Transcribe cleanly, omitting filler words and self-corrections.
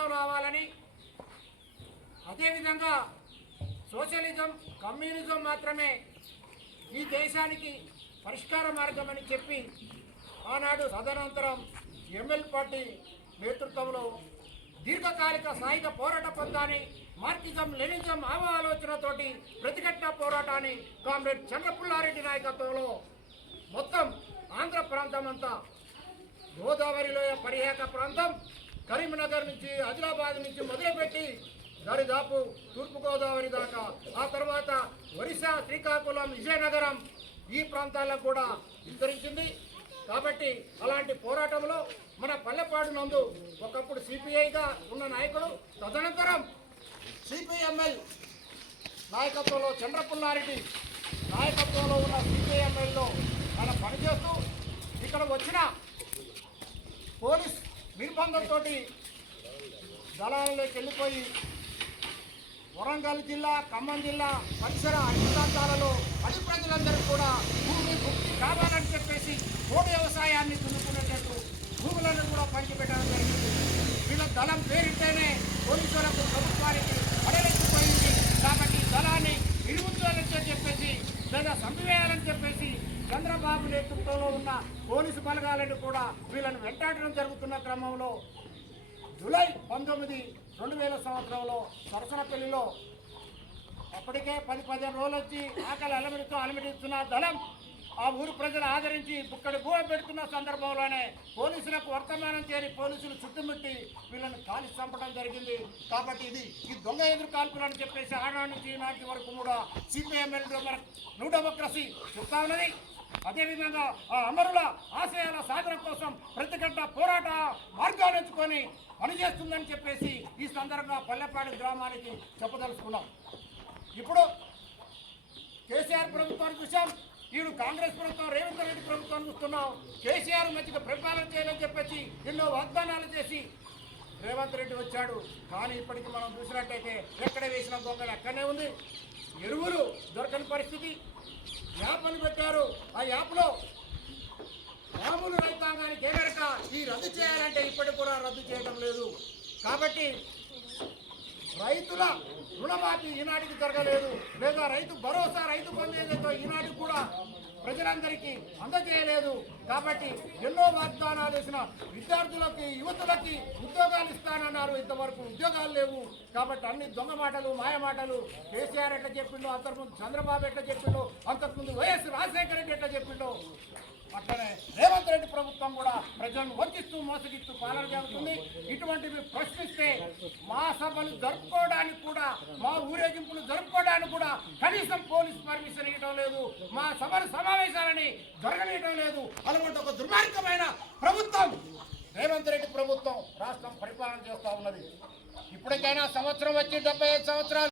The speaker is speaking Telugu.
సోషలిజం రావాలని, అదేవిధంగా సోషలిజం కమ్యూనిజం మాత్రమే ఈ దేశానికి పరిష్కార మార్గమని చెప్పి ఆనాడు తదనంతరం ఎంఎల్ పార్టీ నేతృత్వంలో దీర్ఘకాలిక సాయుధ పోరాట పంతాన్ని మార్క్సిజం లెనినిజం ఆలోచనతోటి ప్రతిఘటన పోరాటాన్ని కామ్రేడ్ చంద్రపుల్లారెడ్డి నాయకత్వంలో మొత్తం ఆంధ్ర ప్రాంతం అంతా గోదావరిలోయ పరిహాక ప్రాంతం కరీంనగర్ నుంచి ఆదిలాబాద్ నుంచి మొదలుపెట్టి దరిదాపు తూర్పుగోదావరి దాకా, ఆ తర్వాత ఒరిస్సా, శ్రీకాకుళం, విజయనగరం ఈ ప్రాంతాలకు కూడా విస్తరించింది. కాబట్టి అలాంటి పోరాటంలో మన పల్లెపాడు నందు ఒకప్పుడు సిపిఐగా ఉన్న నాయకుడు తదనంతరం సిపిఎంఎల్ నాయకత్వంలో చంద్రపుల్లారెడ్డి నాయకత్వంలో ఉన్న సిపిఎంఎల్లో ఆయన పనిచేస్తూ ఇక్కడ వచ్చిన పోలీస్ నిర్బంధంతో దళాలలోకి వెళ్ళిపోయి వరంగల్ జిల్లా, ఖమ్మం జిల్లా పరిసర అన్ని ప్రాంతాలలో అన్ని ప్రజలందరూ కూడా భూమి భుక్తి కావాలని చెప్పేసి పోడు వ్యవసాయాన్ని దున్నుకునేటట్టు భూములను కూడా పంచిపెట్టడం జరిగింది. వీళ్ళ దళం పేరింటేనే పోలీసులకు ప్రభుత్వానికి అడలెత్తిపోయింది. కాబట్టి దళాన్ని విడిముద్రాలని చెప్పేసి లేదా చంపివేయాలని చెప్పేసి చంద్రబాబు నేతృత్వంలో ఉన్న పోలీసు బలగాలను కూడా వీళ్ళను వెంటాడడం జరుగుతున్న క్రమంలో జూలై 19, 2000 సంవత్సరంలో సరసనపల్లిలో అప్పటికే 10-15 రోజులు వచ్చి ఆకలి అలమటిస్తున్న దళం ఆ ఊరు ప్రజలు ఆదరించి బుక్కడి బూవ పెడుతున్న సందర్భంలోనే పోలీసులకు వర్తమానం చేరి పోలీసులు చుట్టుముట్టి వీళ్ళని కాల్చి చంపడం జరిగింది. కాబట్టి ఈ దొంగ ఎదురు కాల్పులని చెప్పేసి ఆనాటి నుంచి ఈనాటి వరకు కూడా సిపిఎంఎల్ న్యూ డెమోక్రసీ చెప్తా ఉన్నది. అదేవిధంగా ఆ అమరుల ఆశయాల సాధన కోసం ప్రతిఘటన పోరాట మార్గాలు ఎంచుకొని పనిచేస్తుందని చెప్పేసి ఈ సందర్భంగా పల్లెపాడు గ్రామానికి చెప్పదలుచుకున్నాం. ఇప్పుడు కేసీఆర్ ప్రభుత్వాన్ని చూసాం, ఈడు కాంగ్రెస్ ప్రభుత్వం రేవంత్ రెడ్డి ప్రభుత్వాన్ని చూస్తున్నాం. కేసీఆర్ మంచిగా పరిపాలన చేయాలని చెప్పేసి ఎన్నో వాగ్దానాలు చేసి రేవంత్ రెడ్డి వచ్చాడు. కానీ ఇప్పటికీ మనం చూసినట్టయితే ఎక్కడ వేసిన దొంగలు అక్కడనే ఉంది. ఎరువులు దొరకని పరిస్థితి. యాప్ అని పెట్టారు, ఆ యాప్లో మామూలు రైతాంగానికి ఏమేరక ఈ రద్దు చేయాలంటే ఇప్పటికి కూడా రద్దు చేయడం లేదు. కాబట్టి రైతుల రుణమాఫీ ఈనాటికి జరగలేదు, లేదా రైతు భరోసా, రైతు బంధు ఏదైతే ఈనాటికి కూడా ప్రజలందరికీ అందజేయలేదు. కాబట్టి ఎన్నో వాగ్దానాలు చేసిన విద్యార్థులకి, యువతులకి ఉద్యోగాలు ఇస్తానన్నారు, ఇంతవరకు ఉద్యోగాలు లేవు. కాబట్టి అన్ని దొంగ మాటలు, మాయ మాటలు. కేసీఆర్ ఎట్లా చెప్పిండో, అంతకుముందు చంద్రబాబు ఎట్లా చెప్పిండో, అంతకుముందు వైఎస్ రాజశేఖర రెడ్డి ఎట్లా చెప్పిండో, అట్లనే రేవంత్ రెడ్డి ప్రభుత్వం కూడా ప్రజలను వంచిస్తూ మోసగిస్తూ పాలన జరుగుతుంది. ఇటువంటివి ప్రశ్నిస్తే మా సభలు జరుపుకోవడానికి కూడా, మా ఊరేగింపులు జరుపుకోవడానికి కూడా కనీసం పోలీస్ పర్మిషన్ ఇవ్వడం లేదు, మా సభలు సమావేశాలని జరగనియడం లేదు. అలాంటి ఒక దుర్మార్గమైన ప్రభుత్వం రేవంత్ రెడ్డి ప్రభుత్వం రాష్ట్రం పరిపాలన చేస్తూ ఉన్నది. ఇప్పటికైనా సంవత్సరం వచ్చి 75 సంవత్సరాలు